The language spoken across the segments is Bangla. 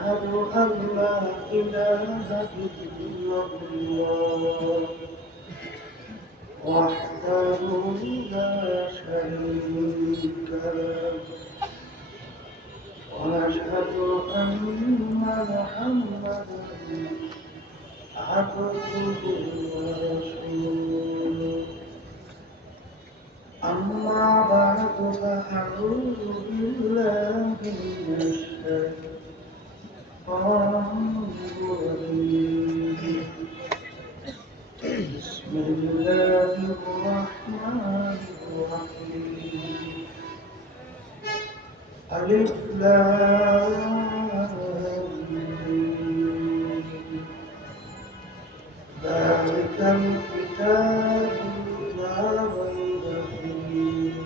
وأشهد أن لا إله إلا الله وحده لا شريك له ونشهد أن محمدا عبده ورسوله أما بعد فأعوذ بالله من الشيطان الرجيم بسم الله الرحمن الرحيم ألف لام ميم ذلك الكتاب لا ريب فيه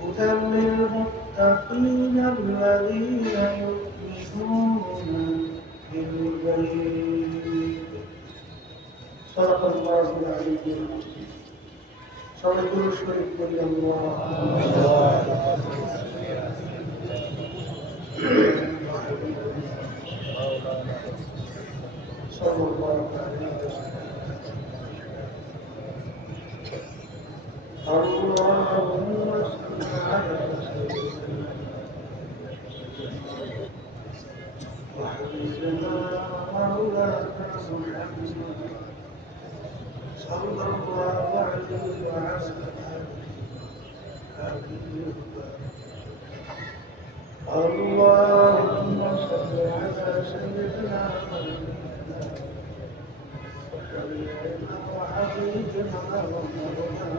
هدى للمتقين الذين يؤمنون بالغيب صدق الله العظيم صدق الشريف الله صلى الله عليه وسلم اللهم صل على سيدنا وحبيبنا مولانا محمد صلى الله عليه وعلى آله اللهم صل على سيدنا محمد وحبيبنا ومولانا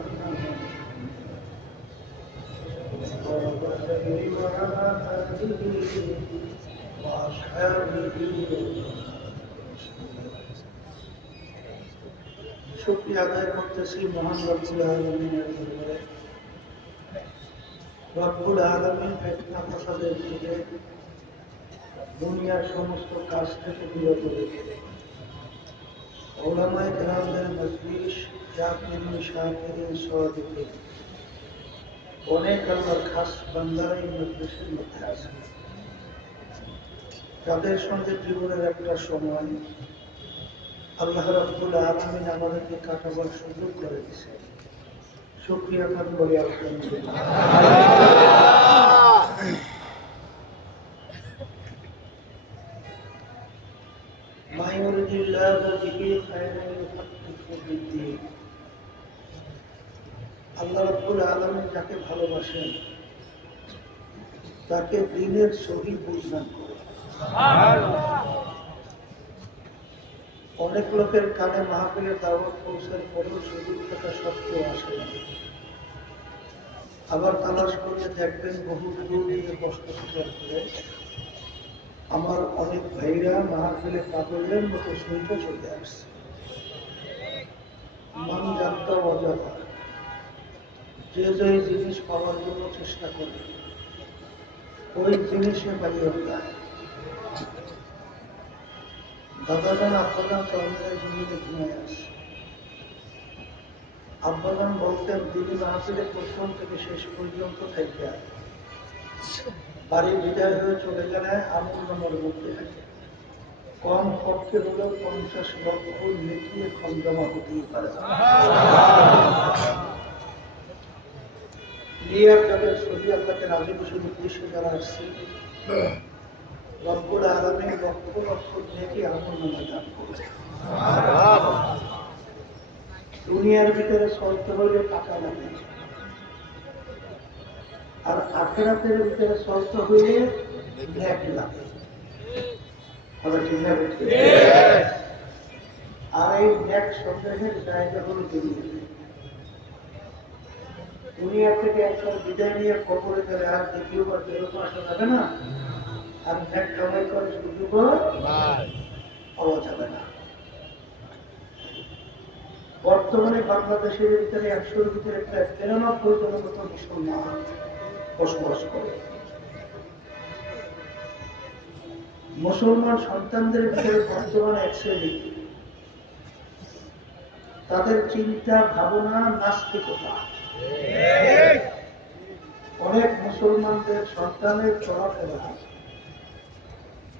وعلى آله وأصحابه শুকরিয়া আদায় করতেছি মহান রব্বুল আলামিনের দরবারে। রব্বুল আলামিন ফিতনা ফাসাদের থেকে দুনিয়ার সমস্ত কাজ থেকে বিরত রেখে উলামায়ে কেরামদের মজলিস জাকিরিন শাকিরিন সাদিকিন অনেক আল্লাহর খাস বান্দারা এই মজলিসের মধ্যে আছে, তাদের সঙ্গে জীবনের একটা সময় আল্লাহ রাব্বুল আলামিন আমাদেরকে কাটাবার সুযোগ করে দিয়েছে। শুকরিয়া আদায় করি আলহামদুলিল্লাহ। মা ইউরিদিল্লাহু বিহি খায়রান ইউফাক্কিহু ফিদ্দীন। আল্লাহ রাব্বুল আলামিন যাকে ভালোবাসেন তাকে দ্বীনের সহি বুঝদান করে। অনেক লোকের কানে মাহফিলের দাওয়াত পৌঁছার পরেও সুযোগ থাকা সত্ত্বেও আসে না। আবার তালাশ করে দেখবেন বহু দূর থেকে কষ্ট স্বীকার করে আমার অনেক ভাইরা মাহফিলে পাগলের মতো শুনতে চলে আসছে। মান জানতা অজানা, যে যে জিনিস পাওয়ার জন্য চেষ্টা করে ওই জিনিসে বাইরে যায়। দাদাজান আব্বাজান চরমের জমিতে ঘুমায় আসে। আব্বাজান বলতেন দিদি মাহফিলে প্রথম থেকে শেষ পর্যন্ত থাকবে, বাড়ি বিদায় হয়ে চলে গেলে আমল নামার মধ্যে থাকে কম পক্ষে হলেও 50 লক্ষ নেকি এখন জমা হতেই পারে। নিয়ার যাদের সহি আল্লাহকে রাজি খুশি উদ্দেশ্যে যারা আসছে রব্বুল আলামিন লক্ষ লক্ষ নেকি আমল নামা দান করবে। দুনিয়ার ভিতরে চলতে হলে টাকা লাগে, আর আখিরাতের ভিতরে চলতে হলে নেক লাগে। আর এই নেক সন্দেহের জায়গা হলো দুনিয়া থেকে একবার বিদায় নিয়ে কবরে গেলে আর দ্বিতীয়বার বেরোতে আসা যাবে না, আর নেক কামাই করে সুযোগ পাওয়া যাবে না। বর্তমানে বাংলাদেশের ভিতরে 100-এর ভিতরে প্রায় 93% মতো মুসলমান বসবাস করে। মুসলমান সন্তানদের ভিতরে বর্তমানে এক শ্রেণী, তাদের চিন্তা ভাবনা নাস্তিকতা। অনেক মুসলমানদের সন্তানের চলাফেরা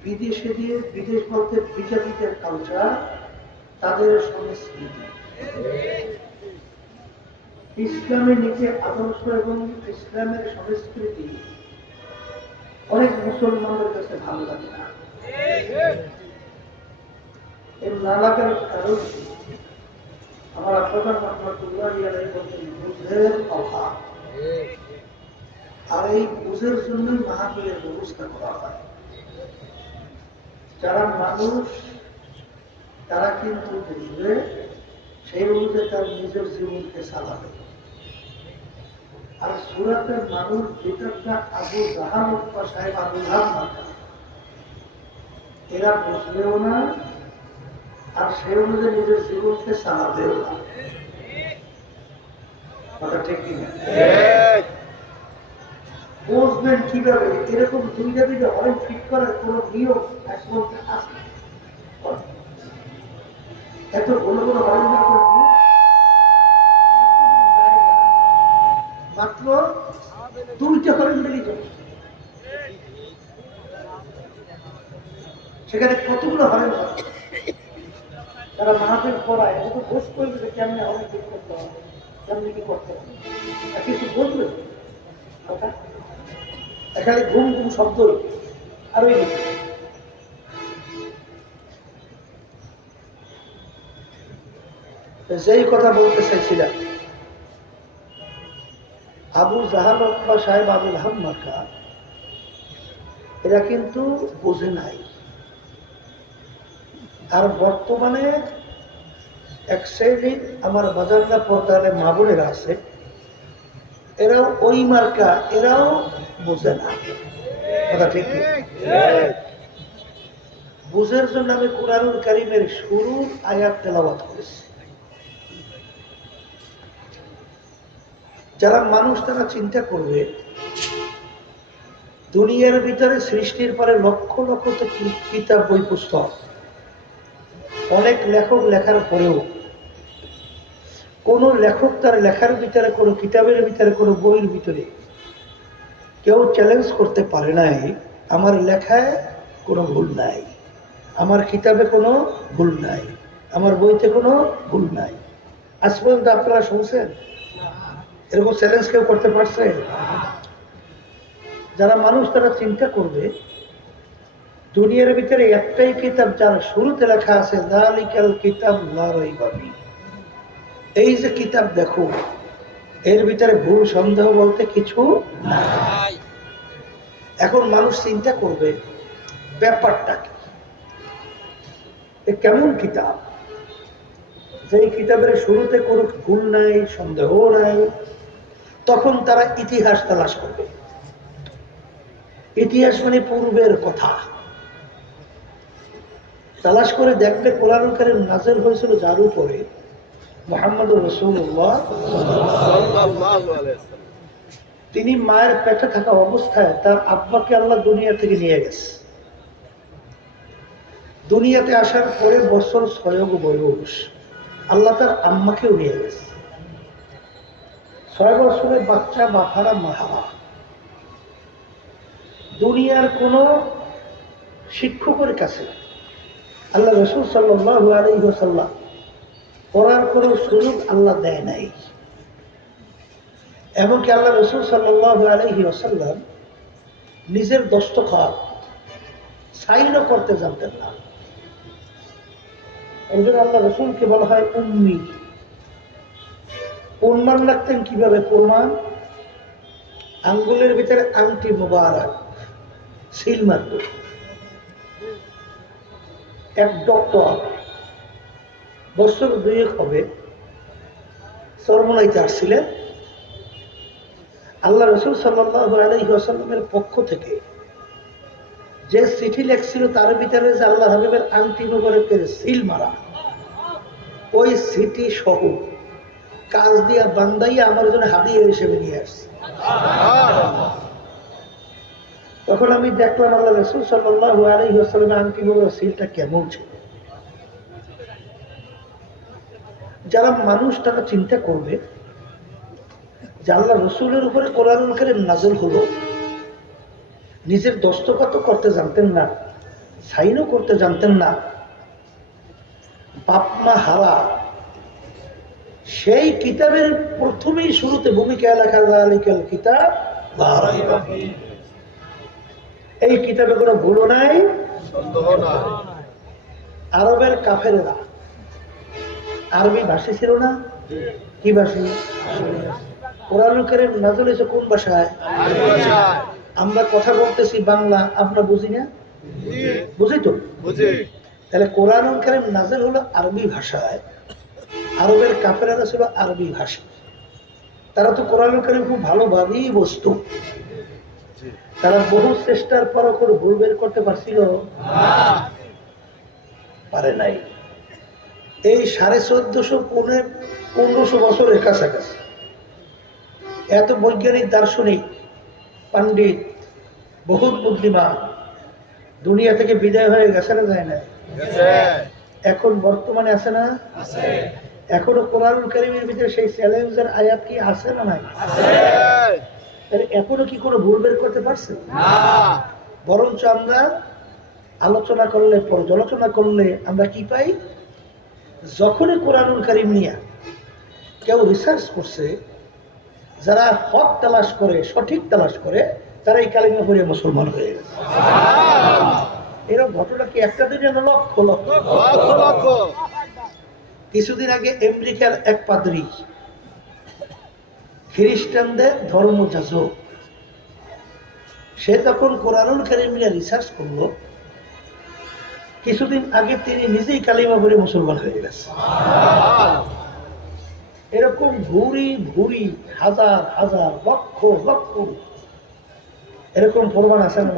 বিদেশে দিয়ে, বিদেশ বলতে বিজাতিদের কালচার, তাদের সংস্কৃতি, ইসলামের নীতি আদর্শ এবং ইসলামের সংস্কৃতি অনেক মুসলমানদের কাছে ভালো লাগে না। এর না লাগার কারণ আমার আপনার রহমাতুল্লাহ আলাইহি বলতেন বুঝের অভাব। আর এই বুঝের জন্যই মাহফিলের ব্যবস্থা করা হয়। যারা মানুষ তারা কিন্তু বুঝবে, সেই অনুযায়ী তার নিজের জীবনকে চালাবে। আর সুরাতের মানুষ যেটা আবু জাহাল বা সাহেব আবুল হাব, এরা বুঝবেও না, আর সেই অনুযায়ী নিজের জীবনকে চালাবেও না। কথা ঠিক কিনা? বুঝবেন কিভাবে? এরকম দুইটা দিকে অনেক ফিট করার কোন নিয়ম এখন আছে? এত বড় বড় হরিণের কোন নিয়ম? মাত্র দুইটা হরিণ দিলেই যথেষ্ট। সেখানে কতগুলো হরিণ থাকে? তারা মাহফিল পড়ায় এত ঘোষ করবে যে কেমনে হরিণ ঠিক করতে হবে, কেমনি কি করতে হবে, আর কিছু বলবে কথা এখানে ঘুম ঘুম শব্দ। আর ওই যেই কথা বলতে চাইছিলাম, আবু জাহাল বা সাহেব আবুল হাম্মাকা এরা কিন্তু বোঝে নাই। আর বর্তমানে এক শ্রেণী আমার বাজারনা পর্দারে মা বোনেরা আছে, এরাও ওই মার্কা, এরাও বোঝে না। কথা ঠিক? বুঝের জন্য আমি কুরআনুল কারীমের শুরুর আয়াত তেলাওয়াত করেছি। যারা মানুষ তারা চিন্তা করবে, দুনিয়ার ভিতরে সৃষ্টির পরে লক্ষ লক্ষ কিতাব বই পুস্তক, অনেক লেখক লেখার পরেও কোন লেখক তার লেখার ভিতরে, কোনো কিতাবের ভিতরে, কোনো বইয়ের ভিতরে কেউ চ্যালেঞ্জ করতে পারে নাই আমার লেখায় কোনো ভুল নাই, আমার কিতাবে কোনো ভুল নাই, আমার বইতে কোনো ভুল নাই। আজ পর্যন্ত আপনারা শুনছেন এরকম চ্যালেঞ্জ কেউ করতে পারছে? যারা মানুষ তারা চিন্তা করবে, দুনিয়ার ভিতরে একটাই কিতাব যার শুরুতে লেখা আছে যালিকাল কিতাব লা রাইবা ফীহ, এই যে কিতাব দেখো, এর ভিতরে ভুল সন্দেহ বলতে কিছু নাই। এখন মানুষ চিন্তা করবে ব্যাপারটা কি, কেমন কিতাব, যেই কিতাবের শুরুতে কোনো ভুল নাই, সন্দেহ নাই। তখন তারা ইতিহাস তালাশ করবে। ইতিহাস মানে পূর্বের কথা তালাশ করে দেখবে কোরআনুল কারীম নাযিল হয়েছিল যার উপরে, মুহাম্মদুর রাসূলুল্লাহ সাল্লাল্লাহু আলাইহি ওয়াসাল্লাম। তিনি মায়ের পেটে থাকা অবস্থায় তার আব্বাকে আল্লাহ দুনিয়া থেকে নিয়ে গেছে। দুনিয়াতে আসার পরে বছর 6 বয়স আল্লাহ তার আম্মাকেও নিয়ে গেছে। 6 বছরের বাচ্চা বাফারা মাহারা, দুনিয়ার কোন শিক্ষকের কাছে আল্লাহ রাসূল সাল্লাল্লাহু আলাইহি ওয়াসাল্লাম পড়ার কোন সুযোগ আল্লাহ দেয় নাই। এমনকি আল্লাহ রাসূল সাল্লাল্লাহু আলাইহি ওয়াসাল্লাম নিজের দস্তখত সাইনও করতে জানতেন না। একজন আল্লাহ রাসূলকে বলা হয় উম্মি। প্রমাণ রাখতেন কিভাবে? প্রমাণ আঙ্গুলের ভিতরে আংটি মুবারক সিল মারত। এক ডক্টর বছর 2 হবে চরমনাইতে আসছিলেন। আল্লাহ রাসূল সাল্লাল্লাহু আলাইহি ওয়াসাল্লামের পক্ষ থেকে যে চিঠি লেখছিল তার ভিতরে যে আল্লাহ হাবিবের আংটি মুবারকের সিল মারা, ওই চিঠি সহ কাজ দিয়া বান্দাইয়া আমার জন্য হাদিয়া হিসেবে নিয়ে আসছে। তখন আমি দেখলাম আল্লাহ রাসূল সাল্লাল্লাহু আলাইহি ওয়াসাল্লামের আংটি মুবারকের সিলটা কেমন ছিল। যারা মানুষ তারা চিন্তা করবে যে আল্লাহ রসুলের উপরে কোরআনুল কারীম নাযিল হলো, নিজের দস্তখত করতে জানতেন না, সাইনও করতে জানতেন না, বাপমা হারা, সেই কিতাবের প্রথমেই শুরুতে ভূমিকা লেখা যালিকাল কিতাব লা রাইবা ফীহ। এই কিতাবে কোনো ভুলও নাই, সন্দেহ নাই। আরবের কাফেররা আরবি ভাষী ছিল না? কি ভাষী? কোরআনুল কারীম নাযিল হয়েছে কোন ভাষায়? আরবি ভাষায়। আমরা কথা বলতেছি বাংলা, আমরা বুঝি না? বুঝি তো, বুঝি। তাহলে কোরআনুল কারীম নাযিল হলো আরবি ভাষায়, আরবের কাফেররা ছিল আরবি ভাষী। তারা তো কোরআনুল কারীম খুব ভালোভাবেই বুঝতো। তারা বহু চেষ্টার পরও করে ভুল বের করতে পারছিল না, পারে নাই। এই 1450-1500 বছরের কাছাকাছি এত বৈজ্ঞানিক, দার্শনিক, পণ্ডিত, বহুত বুদ্ধিমান দুনিয়া থেকে বিদায় হয়ে গেছে না, যায় না? এখন বর্তমানে আছে না? এখনো কোরআনুল কারীমের ভিতরে সেই চ্যালেঞ্জের আয়াত কি আছে না নাই? এখনো কি কোনো ভুল বের করতে পারছে না? বরঞ্চ আমরা আলোচনা করলে, পর্যালোচনা করলে আমরা কি পাই? যখনই কোরআনুল কারীম নিয়ে কেউ রিসার্চ করছে, যারা হক তালাশ করে, সঠিক তালাশ করে, তারা এই কালিমা পড়ে মুসলমান হয়ে গেছে। এরকম ঘটনা কি একটা দিনে না, লক্ষ লক্ষ লক্ষ। কিছুদিন আগে আমেরিকার এক পাদ্রী, খ্রিস্টানদের ধর্মযাজক, সে তখন কোরআনুল কারীম নিয়ে রিসার্চ করলো, কিছুদিন আগে তিনি নিজেই কালিমা পড়ে মুসলমান হয়ে গেছে। এরকম ভুরি ভুরি, হাজার হাজার, লক্ষ লক্ষ এরকম প্রমাণ আছে না?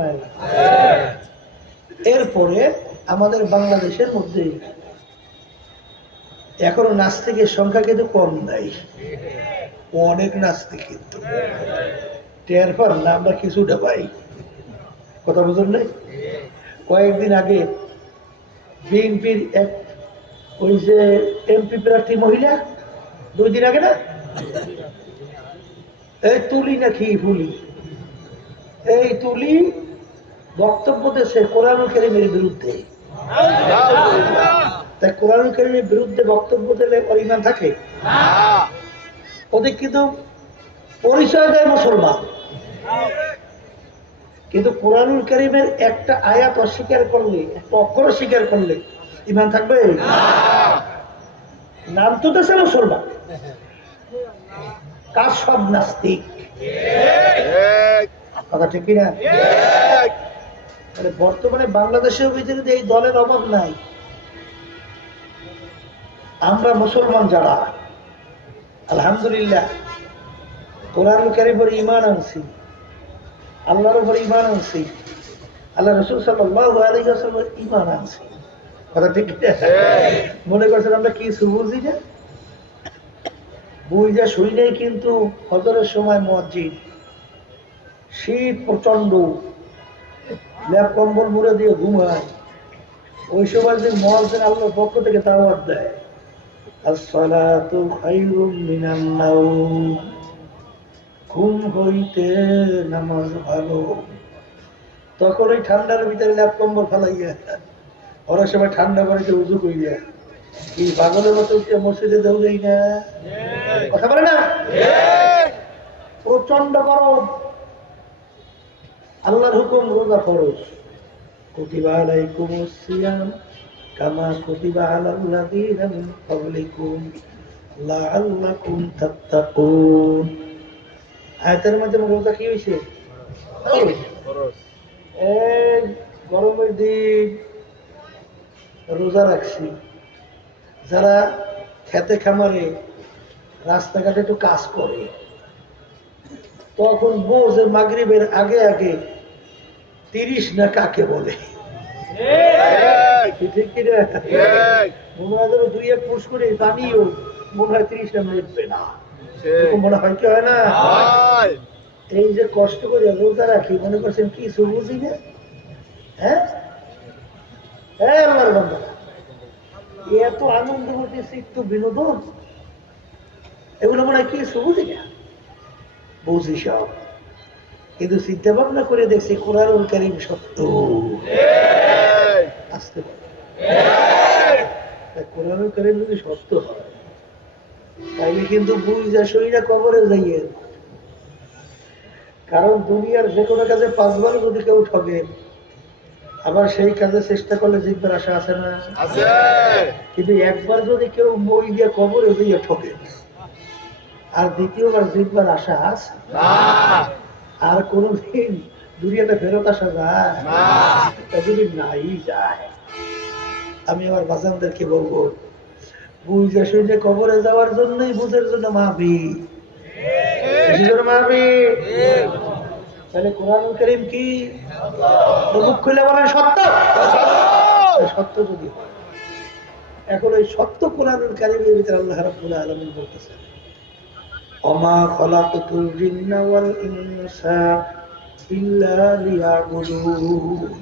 এরপরে আমাদের বাংলাদেশের মধ্যে এখনো নাস্তিকের সংখ্যা কিন্তু কম নাই, অনেক নাস্তিক, কিন্তু টের পার না আমরা কিছুটা পাই। কথা বুঝুন নাই? কয়েকদিন আগে বিএনপির এক ওই যে এমপি প্রার্থী মহিলা, 2 দিন আগে না, এই তুলি নাকি ফুলি, এই তুলি বক্তব্য দিয়েছে কোরআনুল কারীমের বিরুদ্ধে। তাই কোরআনুল কারীমের বিরুদ্ধে বক্তব্য দিলে ওর ঈমান থাকে? ওদের কিন্তু পরিচয় দেয় মুসলমান, কিন্তু কোরআনুল কারীমের একটা আয়াত অস্বীকার করলে, একটা অক্ষর অস্বীকার করলে ঈমান থাকবে? নাম তো দেশে মুসলমান, কাজ সব নাস্তিক। কথা ঠিক কিনা? বর্তমানে বাংলাদেশের ভিতরে এই দলের অভাব নাই। আমরা মুসলমান যারা আলহামদুলিল্লাহ কোরআনুল কারীমের ঈমান আনছি, আল্লাহর উপর ঈমান আনছি, আল্লাহ রাসূল সাল্লাল্লাহু আলাইহি ওয়াসাল্লামের ঈমান আনছি। কথা ঠিক কিনা? মনে করছেন আমরা কিছু বুঝি না? বুঝা শুই নাই, কিন্তু ফজরের সময় মুয়াজ্জিন, শীত প্রচন্ড, ল্যাপ কম্বল মুড়ে দিয়ে ঘুমায়, ওই সময় যে মুয়াজ্জিন আল্লাহর পক্ষ থেকে দাওয়াত দেয়, আসসালাতু খায়রুম মিনান নাওম, ঘুম হইতে নামাজ ভালো। তখন ওই ঠান্ডার ভিতরে ল্যাপ কম্বল ফেলাইয়া ওরা সবাই ঠান্ডা পানিতে উজু করিয়া এই পাগলের মতো মসজিদে দৌড়াই না, কথা বলে না? প্রচন্ড গরম, আল্লাহর হুকুম রোজা ফরজ, কুতিবা আলাইকুমুস সিয়াম কামা কুতিবা আলাল্লাযীনা মিন ক্বাবলিকুম লাআল্লাকুম তাত্তাকুন। আয়াতের মধ্যে রোজা কি হয়েছে? এই গরমের দিন রোজা রাখছি, যারা খেতে খামারে রাস্তাঘাটে একটু কাজ করে, তখন বোঝে মাগরিবের আগে আগে 30 না কাকে বলে, ঠিক কিনা? মনে হয় 2-1 পুষ করে পানিও মনে হয় 30 না মিটবে না, মনে হয় কি হয় না? এই যে কষ্ট করে রোজা রাখি, মনে করছেন কি বুঝি না? হ্যাঁ, আল্লাহর বান্দা, এত আনন্দ করতেছি, একটু বিনোদন, এগুলো মনে হয় কি বুঝি না? বুঝি সব, কিন্তু চিন্তা ভাবনা করে দেখছি কোরআনুল কারীম সত্য। আসতে পারে। কোরআন কারীম যদি সত্য হয় তাইলে কিন্তু বুঝা শরীরা কবরে যাইয়ে, কারণ দুনিয়ার যে কোনো কাজে 5 বার যদি কেউ ঠকে, আবার সেই কাজে চেষ্টা করলে জিতবার আশা আছে না? কিন্তু একবার যদি কেউ মই দিয়ে কবরে দিয়ে ঠকে, আর দ্বিতীয়বার জিতবার আশা আছে? আর কোনদিন দুনিয়াতে ফেরত আসা যায়? যদি নাই যায়, আমি আমার বাজানদেরকে বলবো, বুঝে শুনে কবরে যাওয়ার জন্যই বুঝের জন্য মাহফিল। তাহলে কোরআন কারীম কি মুখ খুলে বলেন সত্য? সত্য যদি হয়, এখন ওই সত্য কোরআন কারীমের ভিতরে আল্লাহ রাব্বুল আলামিন বলতেছেন, ওমা খালাকতুল জিন্না ওয়াল ইনসা ইল্লা লিয়াবুদুন।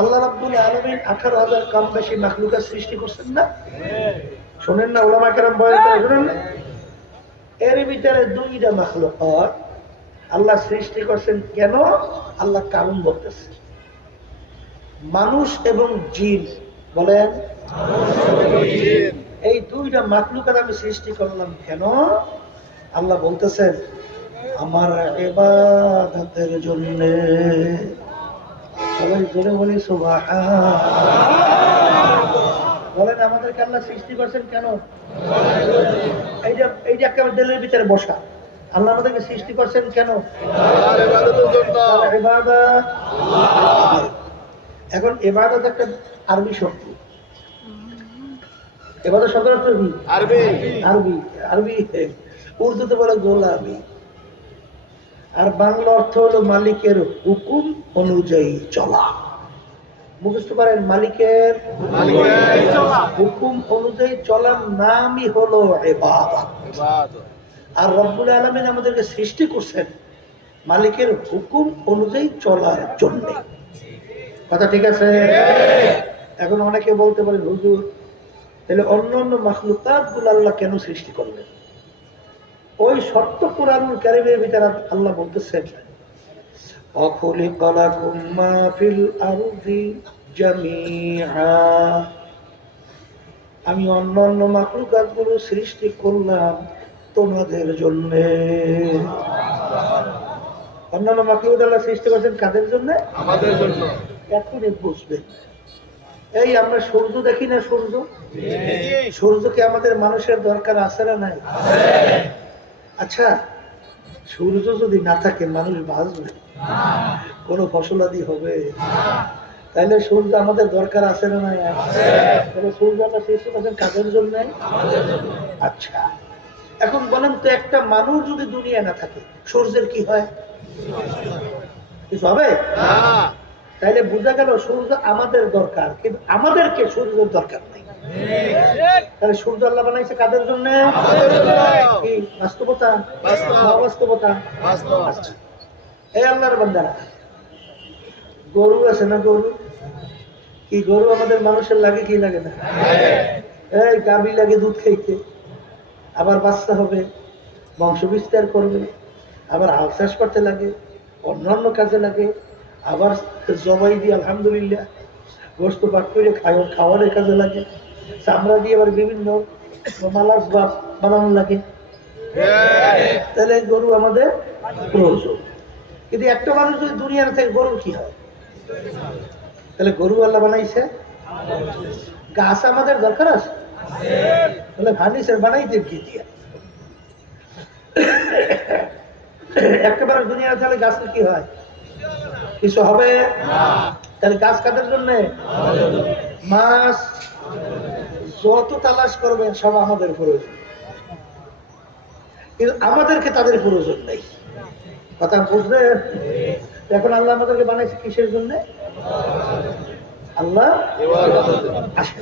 আল্লাহ রাব্বুল আলামিন 18,000 কম বেশি মাখলুকাত সৃষ্টি করছেন না? শোনেন না, উলামা কেরাম বয়ান করে শুনেন না? এর ভিতরে 2টা মাখলুকাত আল্লাহ সৃষ্টি করছেন কেন? আল্লাহ কারণ বলতেছে, মানুষ এবং জিন। বলেন, এই 2টা মাখলুকাত আমি সৃষ্টি করলাম কেন? আল্লাহ বলতেছেন আমার ইবাদতের জন্য। সবাই জোরে বলি সুবহানাল্লাহ। বলেন, আমাদেরকে আল্লাহ সৃষ্টি করছেন কেন? এইটা একটা দিলের ভিতরে বসা। আল্লাহ আমাদেরকে সৃষ্টি করছেন কেন? এখন ইবাদত একটা আরবি শব্দ। ইবাদত শব্দের অর্থ কি? আরবি। আরবি উর্দুতে বলে গোলামি, আর বাংলা অর্থ হলো মালিকের হুকুম অনুযায়ী চলা। মুখস্থ করেন, মালিকের হুকুম অনুযায়ী চলার নামই হলো ইবাদত। আর রব্বুল আলামিন আমাদেরকে সৃষ্টি করছেন মালিকের হুকুম অনুযায়ী চলার জন্য। কথা ঠিক আছে? এখন অনেকে বলতে পারেন, হুজুর তাহলে অন্য অন্য মাখলুকাত গুলো আল্লাহ কেন সৃষ্টি করলেন? ওই সত্য কোরআনুল কারীমের ভিতরে আল্লাহ বলতেছেন, অখুলিকা লাকুম মা ফিল আরদি জামিআ। আমি অন্য অন্য মাখলুকাত গুলো সৃষ্টি করলাম তোমাদের জন্য। অন্যান্য মাখলুকাত আল্লাহ সৃষ্টি করেছেন কাদের জন্য? আমাদের জন্য। এখনই বুঝবেন। এই আমরা সূর্য দেখি না, সূর্যকে আমাদের মানুষের দরকার আছে না নাই? আচ্ছা, সূর্য যদি না থাকে মানুষ বাঁচবে? কোন ফসলাদি হবে? তাইলে সূর্য আমাদের দরকার আছে না নাই? তাহলে সূর্য আমরা সৃষ্টি করছেন কাদের জন্য? আচ্ছা, এখন বলেন তো, একটা মানুষ যদি দুনিয়া না থাকে সূর্যের কি হয়? কিছু হবে? তাইলে বোঝা গেল সূর্য আমাদের দরকার, কিন্তু আমাদেরকে সূর্যের দরকার নেই। তাহলে সূর্য আল্লাহ বানাইছে কাদের জন্য? কি বাস্তবতা? অবাস্তবতা? এই আল্লাহর বান্দারা, গরু আছে না? গরু কি? গরু আমাদের মানুষের লাগে কি লাগে না? এই গাভী লাগে দুধ খাইতে, আবার বাচ্চা হবে, বংশ বিস্তার করবে, আবার হাল চাষ করতে লাগে, অন্যান্য কাজে লাগে, আবার জবাই দিয়ে আলহামদুলিল্লাহ গোস্ত পাক করে খাওয়ানোর কাজে লাগে, চামড়া দিয়ে আবার বিভিন্ন মালাজ বানানো লাগে। তাহলে গরু আমাদের প্রয়োজন। কিন্তু একটা মানুষ যদি দুনিয়ার থেকে গরুর কি হয়? তাহলে গরু আল্লাহ বানাইছে। গাছ আমাদের দরকার আছে, তাহলে ফার্নিচার বানাইতে কি দিয়ে? একটা মানুষ দুনিয়া তাহলে গাছের কি হয়? কিছু হবে? তাহলে গাছ কাদের জন্য? মাছ যত তালাশ করবেন সব আমাদের প্রয়োজন, কিন্তু আমাদেরকে তাদের প্রয়োজন নেই। কথা বুঝলেন? এখন আল্লাহ আমাদেরকে বানাইছে কিসের জন্য? আল্লাহ আসে।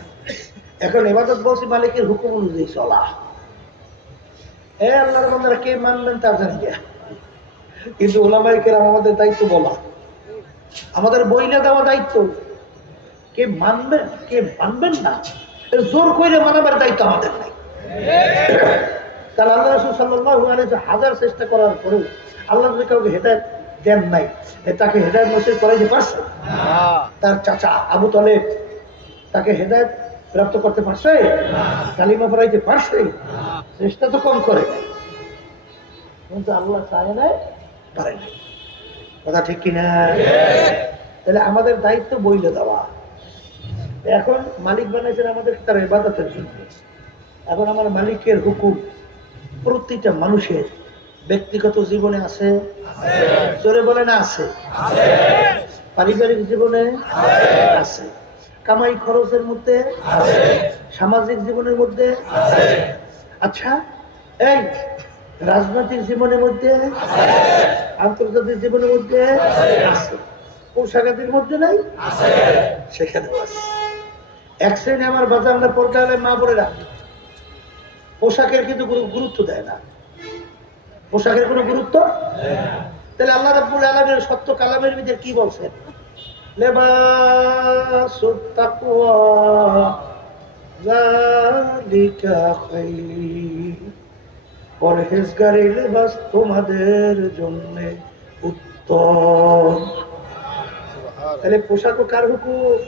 এখন ইবাদত বলছি মালিকের হুকুম অনুযায়ী চলা। আল্লাহর বান্দারা কে মানবেন তা জানি না, কিন্তু উলামায়ে কেরাম আমাদের দায়িত্ব বলা, আমাদের বইলে দেওয়া দায়িত্ব। কে মানবেন কে মানবেন না, জোর করে মানাবার দায়িত্ব আমাদের নাই। কারণ আল্লাহ রাসূল সাল্লাল্লাহু আলাইহি ওয়াসাল্লাম হাজার চেষ্টা করার পরেও আল্লাহ যদি কাউকে হেদায়েত দেন নাই, তাকে হেদায়েত নসিব করাইতে পারছে? তার চাচা আবু তালেব তাকে হেদায়েত প্রাপ্ত করতে পারছে? কালিমা পড়াইতে পারছে? চেষ্টা তো কম করে নাই, কিন্তু আল্লাহ চায় নাই, পারে নাই। কথা ঠিক কিনা? তাহলে আমাদের দায়িত্ব বইলে দেওয়া। এখন মালিক বানাইছেন আমাদের তার ইবাদতের জন্য। এখন আমার মালিকের হুকুম প্রতিটা মানুষের ব্যক্তিগত জীবনে আছে, জোরে বলে না আছে, পারিবারিক জীবনে আছে, কামাই খরচের মধ্যে আছে, সামাজিক জীবনের মধ্যে আছে। আচ্ছা, এই রাজনৈতিক জীবনের মধ্যে, আন্তর্জাতিক জীবনের মধ্যে আছে, পোশাকাতির মধ্যে নাই, সেখানেও আছে। এক শ্রেণী আমার বাজার না পড়তে হলে মা বোনেরা পোশাকের কিন্তু গুরুত্ব দেয় না, পোশাকের কোনো গুরুত্ব। তাহলে আল্লাহ রাব্বুল আলামিন সত্য কালামের ভিতরে কি বলছেন? লিবাসুত তাকওয়া যালিকা খায়র, পরহেজগারি লেবাস তোমাদের জন্য উত্তম। তাহলে পোশাক কার হুকুম?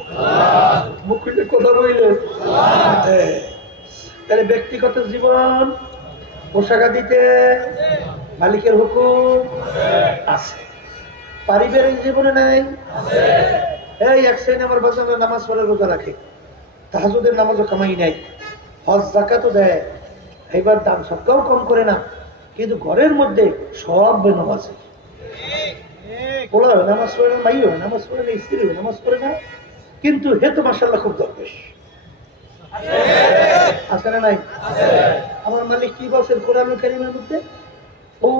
মুখ খুলে কথা বললেন। তাহলে ব্যক্তিগত জীবন পোশাক দিতে মালিকের হুকুম আছে, পারিবারিক জীবনে নাই। এই এক শ্রেণী আমার বাচ্চারা নামাজ পড়ে রোজা রাখে, তাহাজ্জুদের নামাজও কামাই নাই, হজ যাকাতও দেয়, এবার দান সৎকাও কম করে না, কিন্তু ঘরের মধ্যে সব বেনামাজ, পোলা নামাজ পড়ে না, মাইও নামাজ পড়ে না, স্ত্রীও নামাজ পড়ে না, কিন্তু হে তো মাশাআল্লাহ খুব দরবেশ। আছে না নাই? আমার মালিক কি বলছেন কোরআনুল কারীমের মধ্যে? ও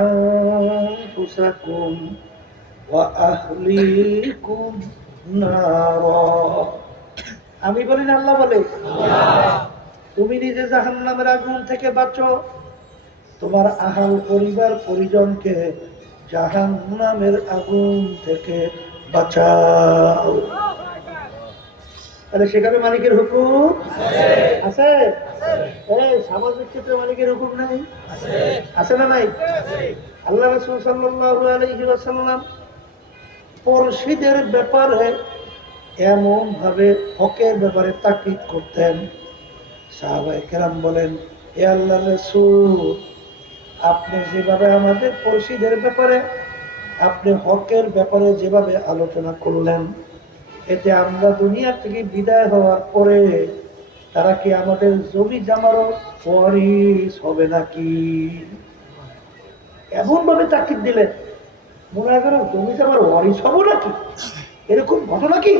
আনফুসাকুম ওয়া আহলিকুম নারা। আমি বলি না, আল্লাহ বলে। তুমি নিজে জাহান্নামের আগুন থেকে বাঁচো, তোমার আহাল পরিবার পরিজনকে জাহান্নামের আগুন থেকে বাঁচাও। তাহলে সেখানে মালিকের হুকুম আছে। এই সামাজিক ক্ষেত্রে মালিকের হুকুম নাই, আছে না নাই? আল্লাহ রাসূল সাল্লাল্লাহু আলাইহি ওয়াসাল্লাম পরশীদের ব্যাপারে এমন ভাবে হকের ব্যাপারে তাকিদ করতেন, সাহাবায়ে কেরাম বলেন, হে আল্লাহর রাসূল, আপনি যেভাবে আমাদের পরশীদের ব্যাপারে, আপনি হকের ব্যাপারে যেভাবে আলোচনা করলেন, এতে আমরা দুনিয়া থেকে বিদায় হওয়ার পরে তারা কি আমাদের জমি জামারও ওয়ারিস হবে নাকি? এমন ভাবে তাকিদ দিলেন, মনে হয় যেন জমি জামার ওয়ারিস হবো নাকি, এরকম ঘটনা কি?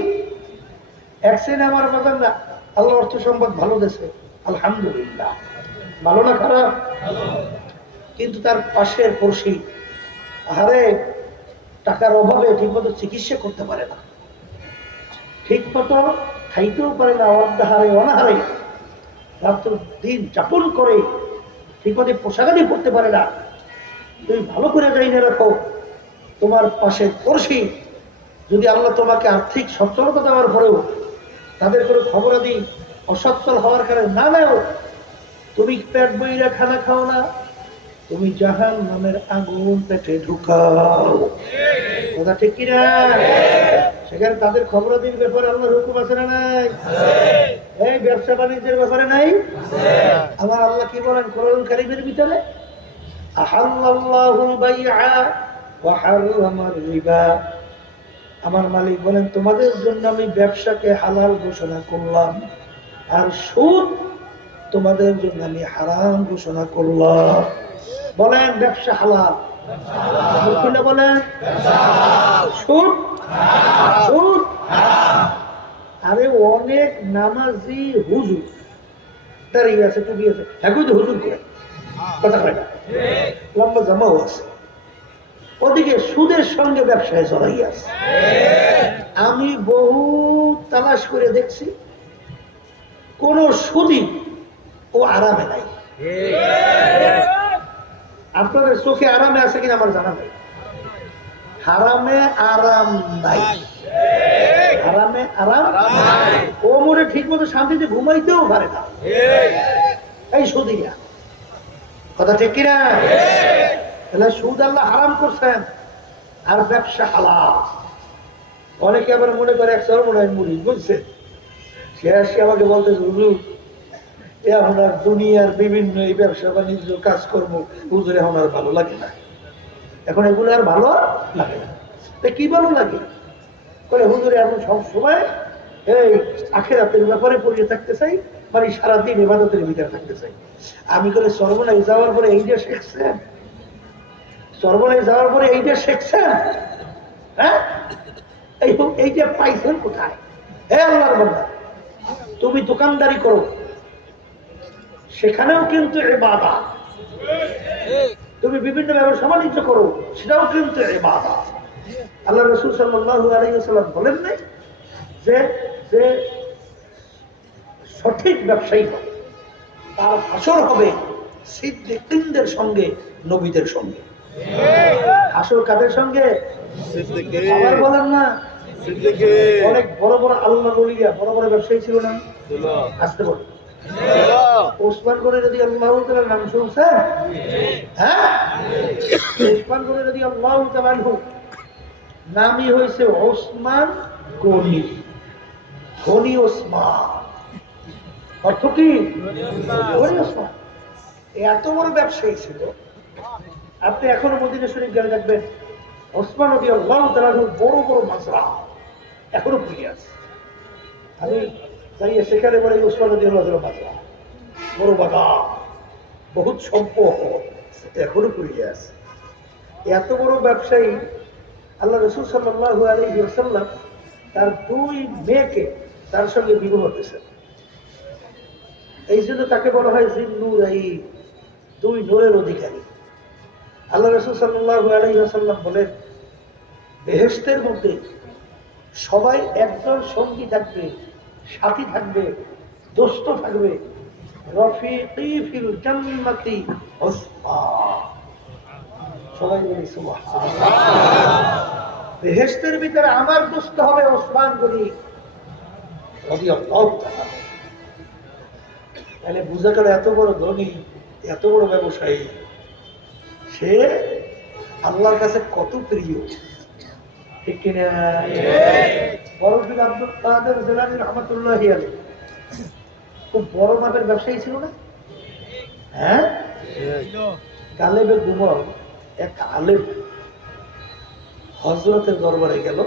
এক শ্রেণী আমার বাজার না, আল্লাহ অর্থ সম্পদ ভালো দেশে, আলহামদুলিল্লাহ, ভালো না খারাপ, কিন্তু তার পাশের পড়শি, আরে টাকার অভাবে ঠিকমতো চিকিৎসা করতে পারে না, ঠিক মতো খাইতেও পারে না, অর্ধাহারে অনাহারে রাত্র দিন যাপন করে, ঠিক মতো পোশাকাদি পড়তে পারে না। তুমি ভালো করে যাই না রাখো, তোমার পাশে পড়শি যদি আল্লাহ তোমাকে আর্থিক সচ্ছলতা দেওয়ার পরেও তাদের করে খবরাদি অসচ্ছল হওয়ার কারণে না নেও, তুমি পেট বইরা খানা খাও না, তুমি জাহান্নামের আগুন পেটে ঢুকাও। কথা ঠিক কিনা? সেখানে তাদের খবরাদির ব্যাপারে আল্লাহর হুকুম আছে না নাই? এই ব্যবসা বাণিজ্যের ব্যাপারে নাই? আমার আল্লাহ কি বলেন কোরআনুল কারীমের ভিতরে? আহাল্লাল্লাহুল বাইআ ওয়া হারামার রিবা। আমার মালিক বলেন, তোমাদের জন্য আমি ব্যবসাকে হালাল ঘোষণা করলাম, আর সুদ তোমাদের জন্য আমি হারাম ঘোষণা করলাম। বলেন ব্যবসা হালাল, বলেন সুদ, সুদ। আরে অনেক নামাজি হুজুর দাঁড়িয়ে আছে, টুপি আছে, এখন তো হুজুর করে কথা হয় না, লম্বা জামাও আছে, ওদিকে সুদের সঙ্গে ব্যবসায় জড়াই আছে। আমি বহু তালাশ করে দেখছি, কোন সুদই ও আরামে নাই। আপনাদের চোখে আরামে আছে কিনা আমার জানা নাই। হারামে আরাম নাই, হারামে আরাম, ও মনে ঠিক মতো শান্তিতে ঘুমাইতেও পারে না এই সুদিরা। কথা ঠিক কিনা? তাহলে সুদ আল্লাহ হারাম করছেন আর ব্যবসা হালাল। অনেকে আবার মনে করে এক সর্বনয় মুড়ি বুঝছে, সে আসি আমাকে বলতে হুজুর এখন আর দুনিয়ার বিভিন্ন এই ব্যবসা বাণিজ্য কাজকর্ম হুজুর এখন আর ভালো লাগে না, এখন এগুলো আর ভালো লাগে না। কি ভালো লাগে? বলে হুজুরে এখন সবসময় এই আখিরাতের ব্যাপারে পড়িয়ে থাকতে চাই, মানে সারাদিন ইবাদতের ভিতরে থাকতে চাই। আমি করে সর্বনাশ যাওয়ার পরে এইটা শিখছেন, সর্বনাশ যাওয়ার পরে এইটা শিখছেন, হ্যাঁ এইটা পাইছেন কোথায়? হে আল্লাহর বান্দা, তুমি দোকানদারি করো, সেখানেও কিন্তু ইবাদত। তুমি বিভিন্ন ব্যবসা বাণিজ্য করো, সেটাও কিন্তু ইবাদত। আল্লাহ রাসূল সাল্লাল্লাহু আলাইহি ওয়াসাল্লাম বলেন নাই যে যে সঠিক ব্যবসায়ী হবে তার হাসর হবে সিদ্দিকীনদের সঙ্গে, নবীদের সঙ্গে। হাসর কাদের সঙ্গে? আবার বলেন না, অনেক বড় বড় আল্লাহর ওলিয়া বড় বড় ব্যবসায়ী ছিল না? আসতে বলেন। ওসমান গনি রাদিয়াল্লাহু তাআলার নাম শুনছেন? হ্যাঁ, ওসমান গনি রাদিয়াল্লাহু তাআলা নামই হয়েছে ওসমান গনি, গনি ওসমান, অর্থ কি? গনি ওসমান। এত বড় ব্যবসায়ী ছিল। আপনি এখনো মদিনা শরীফ গেলে দেখবেন ওসমান রাদিয়াল্লাহু তাআলার বড় বড় মাজরা এখনো পড়ে আছে। আমি যাই সেখানে বলে ওসমান রাদিয়াল্লাহু তাআলার মাজরা, বড় বাগান, বহুত সম্পদ এখনো পড়ে আছে। এত বড় ব্যবসায়ী আল্লাহ রাসূল সাল্লাল্লাহু আলাইহি ওয়াসাল্লাম তার দুই মেয়েকে তার সঙ্গে বিবাহ দিয়েছেন। এই জন্য তাকে বলা হয় জিন্নুরাইন, দুই নূরের অধিকারী। আল্লাহ রাসূল সাল্লাল্লাহু আলাইহি ওয়াসাল্লাম বলেন, বেহেশতের মধ্যে সবাই একজন সঙ্গী থাকবে, সাথী থাকবে, দোস্ত থাকবে। রফিকি ফিল জান্নাতি ওসমান, সবাই বলি সুবহানাল্লাহ। বেহেশতের ভিতরে আমার দোস্ত হবে ওসমান গনি রাদিয়াল্লাহু তাআলা। তাহলে বুঝা গেল এত বড় ধনী, এত বড় ব্যবসায়ী, সে আল্লাহর কাছে কত প্রিয়, ঠিক কিনা? বড় আব্দুল কাদের জিলানী রাহমাতুল্লাহি আলাইহি খুব বড় মাপের ব্যবসায়ী ছিল না? হ্যাঁ, গালেবে গুমর এক আলেম হযরতের দরবারে গেল,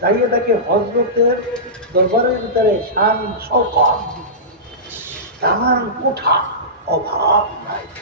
যাইয়ে দেখে হযরতের দরবারের ভিতরে শান শওকত, তামাম কোঠা, অভাব নাই।